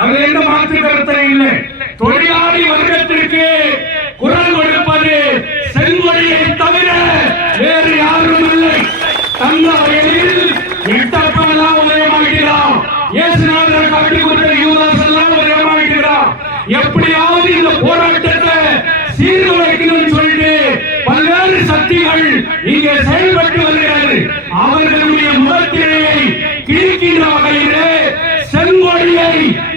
அதுல எந்த மாற்று கருத்தை இல்லை. தொழிலாளி வர்க்கத்திற்கு குரல் கொடுப்பது செங்கொடியை தவிர வேறு யாரும் இல்லை. தங்க வயலில் எட்டப்பெல்லாம் உதயமாகிறான். இயேசுநாதர் காட்டி கொடுத்த யூதாஸ் எல்லாம் உதயமாகிறான். எப்படியாவது இந்த போராட்டத்தை சீர்குலைக்கணும்னு சொல்லிட்டு பல்வேறு சக்திகள் இங்கே செயல்பட்டு வருகிறது. அவர்களுடைய முகத்திரையை கிழிக்கின்ற வகையிலே செங்கொடியை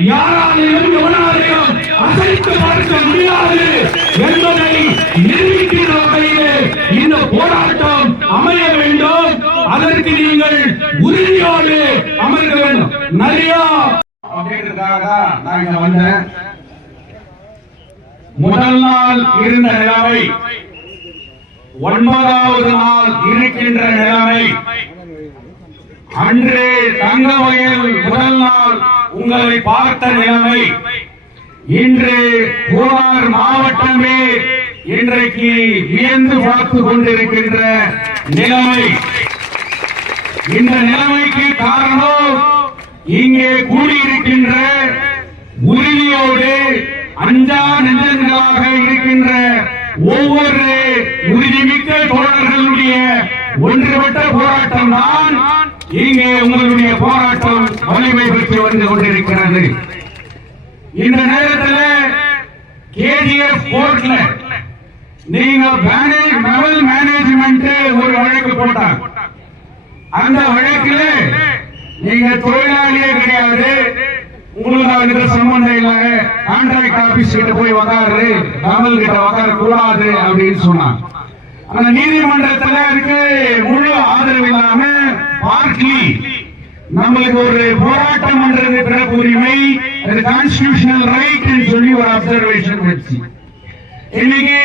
யாராலையும் எவனாலையும் அசைத்து பார்க்க முடியாது என்பதை நிரூபிக்கின்ற வகையிலே இந்த போராட்டம் அமைய வேண்டும். அதற்கு நீங்கள் உறுதியோடு அமர்க்க வேண்டும். நிறைய அப்படின்றதுக்காக நான் இங்க வந்தேன். முதல் நாள் இருந்த நிலைமை, 9வது நாள் இருக்கின்ற நிலைமை, அன்று தங்க வயல் முதல் நாள் உங்களை பார்த்த நிலைமை, இன்று கோலார் மாவட்டமே இன்றைக்கு வியந்து பார்த்து கொண்டிருக்கின்ற நிலைமை. இந்த நிலைமைக்கு காரணம் இங்கே கூடியிருக்கின்ற உறுதியோடு அஞ்சா நெஞ்சங்களாக இருக்கின்ற ஒவ்வொரு உறுதிமிக்க தோழர்களுடைய ஒன்றுபட்ட போராட்டம் தான் இங்கே உங்களுடைய போராட்டம் வலிமை பெற்று வந்து கொண்டிருக்கிறது. இந்த நேரத்தில் கேஜிஎஃப் கோர்ட்ல நீங்க மெவல் மேனேஜ்மெண்ட் ஒரு வழக்கு போட்டாங்க. அந்த வழக்கில் நீங்க தொழிலாளியே கிடையாது, உங்களுக்கு அதுக்கு சம்பந்தம் இல்ல, கான்ட்ராக்ட் ஆபீஸ் கிட்ட போய் உக்காரு, கமல் கிட்ட உக்கார கூடாது அப்படின்னு சொன்னாங்க. அந்த நீதிமன்றத்தில் அதுக்கு முழு ஆதரவு இல்லாம பார்ட்லி நம்மளுக்கு ஒரு போராட்டம் பண்றது பிறப்பு உரிமை, அது கான்ஸ்டிடியூஷனல் ரைட் சொல்லி ஒரு அப்சர்வேஷன் வச்சு இன்னைக்கு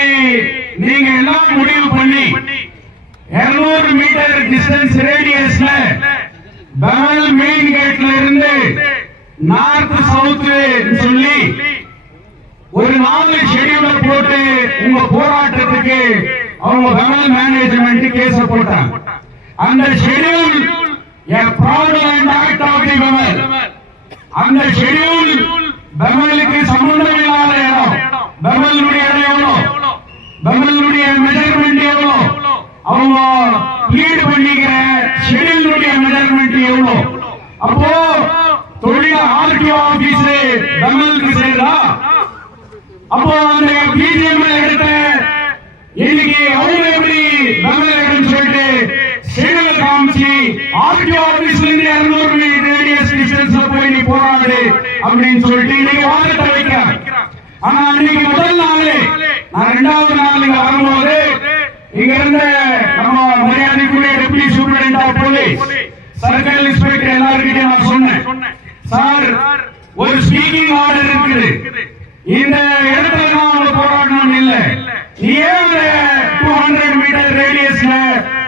நீங்க எல்லாம் முடிவு பண்ணி 200 மீட்டர் டிஸ்டன்ஸ் ரேடியஸ்ல பவல் மெயின் கேட்ல இருந்து நார்த் சவுத் சொல்லி ஒரு 4 ஷெட்யூல் போட்டு உங்க போராட்டத்துக்கு அவங்க பவல் மேனேஜ்மெண்ட் கேஸ் போட்டாங்க. அந்த schedule fraudulent act of the பவல், அந்த ஷெட்யூல் பவலுக்கு சம்பந்தம் இல்லாத இடம், பவலுடைய இடம் எவ்வளவு, பவலுடைய மெஷர்மெண்ட் எவ்வளவு, அவங்க லீட் பண்ணிக்கிற ஷெட்யூலுடைய மெஷர்மெண்ட் எவ்வளவு. அப்போ தொழில் ஆர்டிஓ ஆபீஸ் பவலுக்கு சேரா, அப்போ அந்த பிஜிஎம்எல் எடுத்த இன்னைக்கு அவங்க எப்படி பவல் எடுன்னு சொல்லிட்டு ஷெட்யூல் காமிச்சு ஆர்டிஓ ஆபீஸ்ல இருந்து 200 மீட்டர் ரேடியஸ் டிஸ்டன்ஸ்ல போய் நீ போராடு அப்படின்னு சொல்லிட்டு இன்னைக்கு வாதத்தை வைக்கிறாங்க. ஆனா அன்னைக்கு முதல் நாள் நான் 2வது நாள் இங்க வரும்போது இங்க இருந்த நம்ம மரியாதைக்குரிய deputy superintendent of police circle inspector எல்லாருக்கிட்டையும் நான் சொன்னேன், சார் ஒரு ஸ்பீக்கிங் ஆர்டர் இருக்குது, இந்த இடத்துல தான் அவங்க போராடணும் இல்ல, நீ ஏன் 200 மீட்டர் ரேடியஸ்ல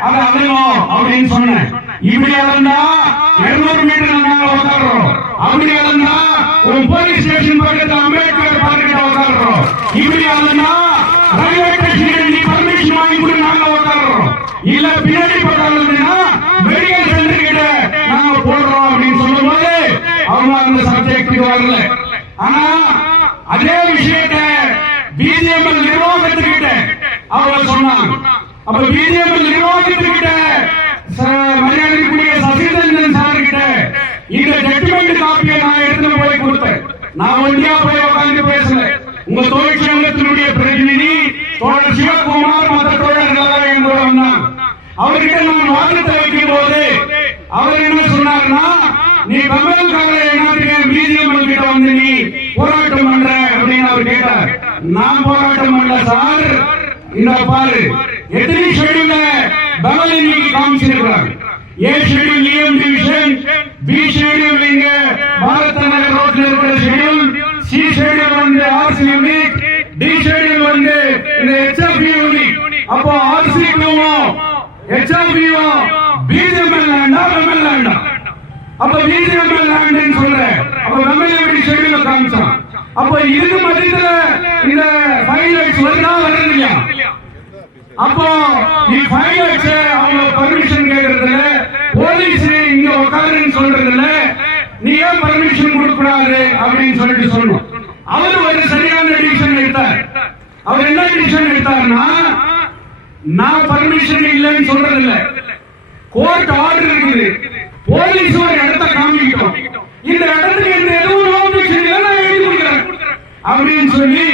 அதை அகலும் அப்படின்னு சொன்னேன். இப்படி அளந்தா 200 மீட்டர் நாங்க உட்காடுறோம், அப்படி அளந்தா ஒரு போலீஸ் ஸ்டேஷன் பக்கத்துல அம்பேத்கர் பார்க்கிட்ட உட்காடுறோம், இப்படி அளந்தா ரயில்வே ஸ்டேஷன் நீ பர்மிஷன் வாங்கி கூட நாங்க உட்காடுறோம், இல்ல பின்னாடி பக்கம் மெடிக்கல் சென்டர் கிட்ட நாங்க போடுறோம் அப்படின்னு சொல்லும் போது அவங்க அந்த சப்ஜெக்டுக்கு வரல. ஆனா அதே விஷயத்தை பிஜிஎம்எல் நிர்வாகத்துக்கிட்ட அவங்க சொன்னாங்க. அப்ப பிஜிஎம்எல் நிர்வாகத்துக்கிட்ட மரியாதைக்குரிய சசிதரன் சார் கிட்ட இந்த ஜட்மெண்ட் காப்பியை நான் எடுத்து போய் கொடுத்தேன். நான் ஒன்றியா போய் உட்கார்ந்து பேசல, உங்க தொழிற்சங்கத்தினுடைய பிரதிநிதி தோழர் சிவகுமார் மற்ற தோழர்கள் என் கூட வந்தாங்க. அவர்கிட்ட நான் வாதத்தை வைக்கும் போது அவர் என்ன சொன்னார்னா, நீ பவல்கார என்னத்துக்கு பிஜிஎம்எல் கிட்ட வந்து நீ போராட்டம் பண்ற அப்படின்னு அவர் கேட்டார். நான் போராட்டம் பண்ணல சார், இந்த பாரு எத்தனை ஷெட்யூல பவல் இன்னைக்கு காமிச்சிருக்கிறாங்க. ஏ ஷெட்யூல் நியம் டிவிஷன், பி ஷெட்யூல் இங்க பாரத் நகர் ரோட்ல இருக்கிற ஷெட்யூல், சி ஷெட்யூல் வந்து ஆர்சி யூனிட், டி ஷெட்யூல் வந்து இந்த ஹெச்எஃப் யூனிட். அப்போ ஆர்சிக்கும் ஹெச்எஃப்யும் பிஜிஎம்எல் லேண்டா பவல் லேண்டா? அப்ப பிஜிஎம்எல் லேண்ட்னு சொல்றேன், அப்ப பவல் எப்படி ஷெட்யூல காமிச்சான்? அப்ப இதுக்கு மத்தியத்துல இந்த ஃபைல் வருதா வருது இல்லையா? அப்போ நீ ஃபைல் வச்சு அவங்க பர்மிஷன் கேட்கறதுல, போலீஸ் இங்க உட்காருன்னு சொல்றதுல நீ ஏன் பர்மிஷன் கொடுக்கக்கூடாது இருக்காரு அப்படின்னு சொல்லிட்டு சொல்லணும். அவர் ஒரு சரியான டிசிஷன் எடுத்தார். அவர் என்ன டிசிஷன் எடுத்தாருன்னா, நான் பர்மிஷன் இல்லைன்னு சொல்றது இல்ல, கோர்ட் ஆர்டர் இருக்குது, போலீஸ் ஒரு இடத்தை காமிக்கிட்டோம், இந்த இடத்துக்கு எந்த எதுவும் நோட்டிஃபிகேஷன் இல்லை, நான் எழுதி கொடுக்கிறேன் அப்படின்னு சொல்லி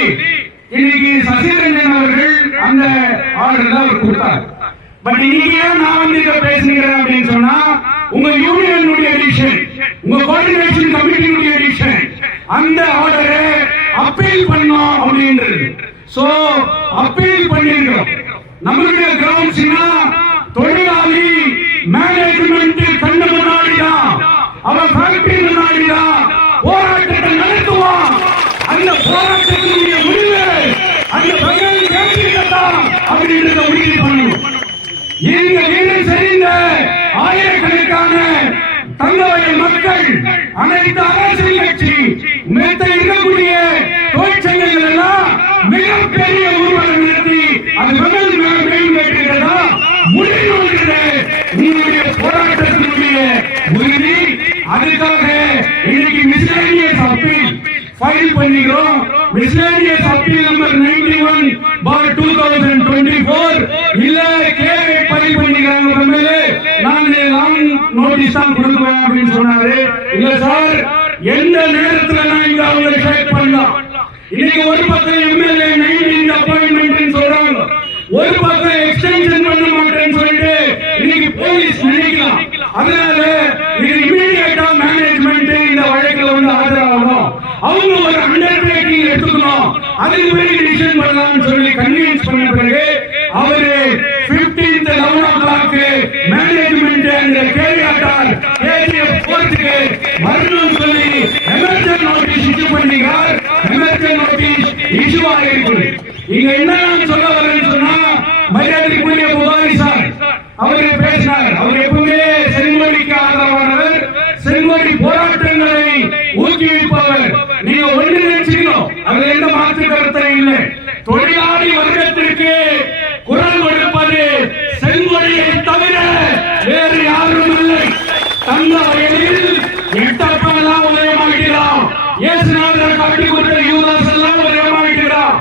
இன்னைக்கு சசிரஞ்சன் அவர்கள் அந்த ஆர்டர் அவர் கொடுத்தார். பட் இன்னைக்கு நான் வந்து இதை பேசுகிறேன் அப்படின்னு சொன்னா, உங்க யூனியனுடைய டிசிஷன், உங்க கோஆர்டினேஷன் கமிட்டியுடைய டிசிஷன், அந்த ஆர்டரை அப்பீல் பண்ணோம் அப்படின்றது. சோ அப்பீல் பண்ணிருக்கோம். நம்மளுடைய கிரவுண்ட்ஸ்னா தொழிலாளி மேனேஜ்மெண்ட் கண்ணு முன்னாடிதான், அவன் ஃபேக்டரி முன்னாடிதான் போராட்டத்தை நடத்துவான். அந்த போராட்டத்தினுடைய முடிவு அந்த பகல் கேட்கத்தான் அப்படின்றத உறுதி பண்ணணும். இங்க வீடு சரிந்த ஆயிரக்கணக்கான தங்கவயல் மக்கள், அனைத்து அரசியல் கட்சி மேற்க இருக்கக்கூடிய தொழிற்சங்கங்கள் எல்லாம் மிகப்பெரிய ஊர்வலம் நடத்தி அது பகல் கேட்கிறதா முடிவு உங்களுடைய போராட்டத்தினுடைய உறுதி. அதுக்காக இன்னைக்கு மிஸ்லேனியஸ் அப்பீல் ஃபைல் பண்ணிக்கிறோம். மிஸ்லேனியஸ் அப்பீல் நம்பர் 91/2024 இல்ல கேவை ஃபைல் பண்ணிக்கிறாங்க. நான் லாங் நோட்டீஸ் தான் கொடுக்குவேன் அப்படின்னு சொன்னாரு. இல்ல சார், எந்த நேரத்துல நான் இங்க அவங்களை செக் பண்ணலாம். இன்னைக்கு ஒரு பக்கம் எம்எல்ஏ 19 அப்பாயின்மெண்ட் சொல்றாங்க, ஒரு பக்கம் எக்ஸ்டென்ஷன் பண்ண மாட்டேன்னு சொல்லிட்டு இன்னைக்கு போலீஸ் நினைக்கலாம். அதனால இது இமீடியட்டா மேனேஜ்மெண்ட் இந்த வழக்குல வந்து ஆஜராகணும், அவங்க ஒரு அண்டர்டேக்கிங் எடுத்துக்கணும், அதுக்கு பிறகு டிசிஷன் பண்ணலாம்னு சொல்லி கன்வின்ஸ் பண்ண பிறகு அவரு 15th 11 o'clock மேனேஜ்மெண்ட் அந்த கேரியாட்டார் ஏடிஎஃப் கோர்ட்டுக்கு வரணும்னு சொல்லி எமர்ஜென்சி நோட்டீஸ் இஷ்யூ பண்ணிக்கிறார். எமர்ஜென்சி நோட்டீஸ் இஷ்யூ ஆகிருக்கு. இங்க என்ன சொல்ல வரேன்னு சொன்னா, மரியாதைக்குரிய புகாரி சார் அவரு பேசினார். அவர் எப்பவுமே செங்கோடிக்கு ஆதரவானவர், செங்கோடி போராட்டங்களை ஊக்குவிப்பவர். நீங்க ஒன்று நினைச்சுக்கணும், அதுல எந்த மாற்று கருத்தை இல்லை. தொழிலாளி வர்க்கத்திற்கு குரல் கொடுப்பது செங்கோடியை தவிர வேறு யாரும் இல்லை. தங்க வயலில் எட்டப்பெல்லாம் உதயமாகிறான், இயேசுநாதர் காட்டி கொடுத்த யூதாஸ் எல்லாம் உதயமாகிறான்.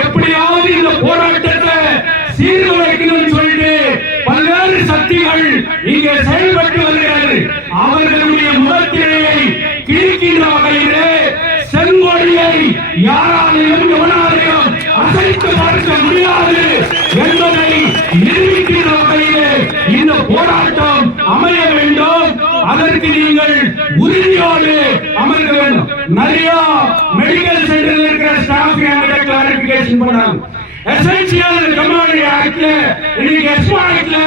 எப்படியாவது இந்த போராட்டத்தை சீர்குலைக்கணும்னு சொல்லிட்டு பல்வேறு சக்திகள் இங்கே செயல்பட்டு வருகிறது. அவர்களுடைய முகத்திரையை கிழிக்கின்ற வகையிலே செங்கோடியை யாராலையும் எவனாலையும் அசைத்து பார்க்க முடியாது என்பதை நிரூபிக்கின்ற வகையிலே இந்த போராட்டம் அமைய வேண்டும். அதற்கு நீங்கள் உறுதியோடு அமர்க்க வேண்டும். நிறைய மெடிக்கல் சென்டர்ல இருக்கிற ஸ்டாஃப் என்கிட்ட கிளாரிபிகேஷன் பண்ணாங்க. எசென்சியல் கமாடிட்டி ஆக்ட்ல இன்னைக்கு எஸ்மா ஆக்ட்ல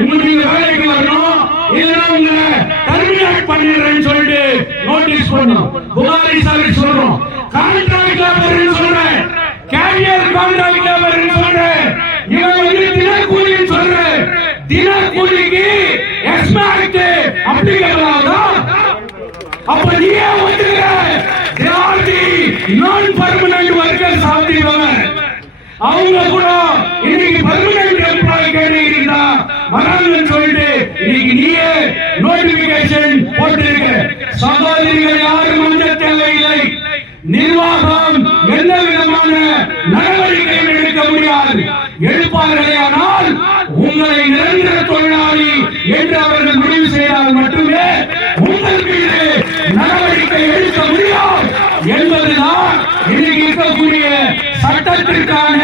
உங்களுக்கு வேலைக்கு வரணும், இல்லைன்னா உங்களை டெர்மினேட் பண்ணிடுறேன்னு சொல்லிட்டு நோட்டீஸ் பண்ணோம். புகாரி சார் சொல்றோம், கான்ட்ராக்ட் லேபர்னு சொல்றேன், கேரியர் கான்ட்ராக்ட் லேபர்னு சொல்றேன், இவன் வந்து தினக்கூலின்னு சொல்றேன். தினக்கூலிக்கு எஸ்மா ஆக்ட் அப்ளிகபிள் ஆகுதா? அப்ப நீயே வந்துங்க, they are the non-permanent workers of the government. அவங்க கூட இன்னைக்கு பெர்மனன்ட் எம்ப்ளாய் கேட்டீங்கன்னா வராங்கன்னு சொல்லிட்டு இன்னைக்கு நீயே நோட்டிபிகேஷன் போட்டிருக்க. சகோதரிகள் யாரும் மஞ்ச தேவையில்லை. நிர்வாகம் எந்த விதமான நடவடிக்கையும் எடுக்க முடியாது. எடுப்பார்களே ஆனால் உங்களை நிரந்தர தொழிலாளி என்று அவர்கள் முடிவு செய்தால் மட்டுமே உங்கள் மீது நடவடிக்கை எடுக்க முடியும் என்பதுதான் இன்னைக்கு இருக்கக்கூடிய சட்டத்திற்கான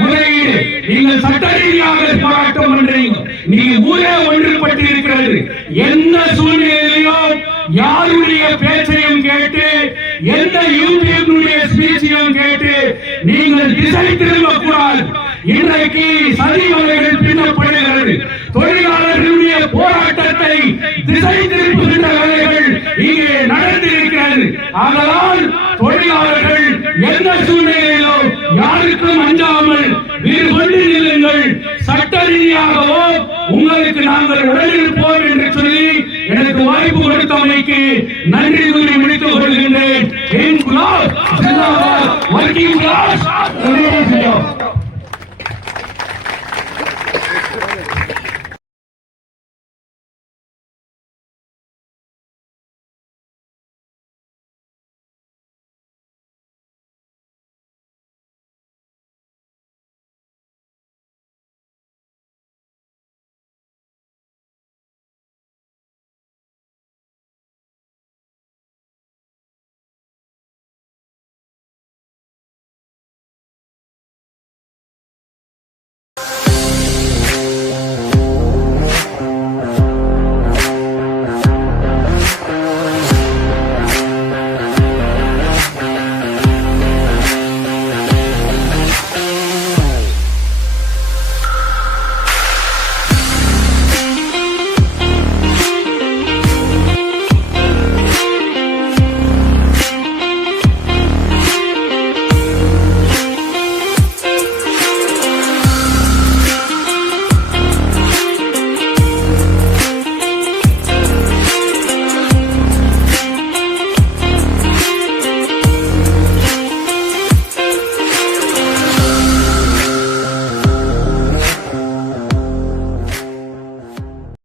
முறையீடு. நீங்கள் சட்ட ரீதியாக போராட்டம் பண்றீங்க, நீங்க ஊரே ஒன்றுபட்டு இருக்கிறது. எந்த சூழ்நிலையிலும் யாருடைய பேச்சையும் கேட்டு, எந்த யூடியூபுடைய ஸ்பீச்சையும் கேட்டு நீங்கள் திசை திரும்ப கூடாது. இன்றைக்கு சதி வலைகள் பின்னப்படுகிறது. தொழிலாளர்களுடைய போராட்டத்தை திசை திருப்புகின்ற வேலைகள் இங்கே நடந்திருக்கிறது. ஆதலால் தொழிலாளர்கள் எந்த சூழ்நிலையிலும் யாருக்கும் அஞ்சாமல் வீறு கொண்டு நில்லுங்கள். சட்ட ரீதியாகவோ உங்களுக்கு நாங்கள் உடனிருப்போம் என்று சொல்லி எனக்கு வாய்ப்பு கொடுத்தமைக்கு நன்றி கூறி முடித்துக் கொள்கின்றேன்.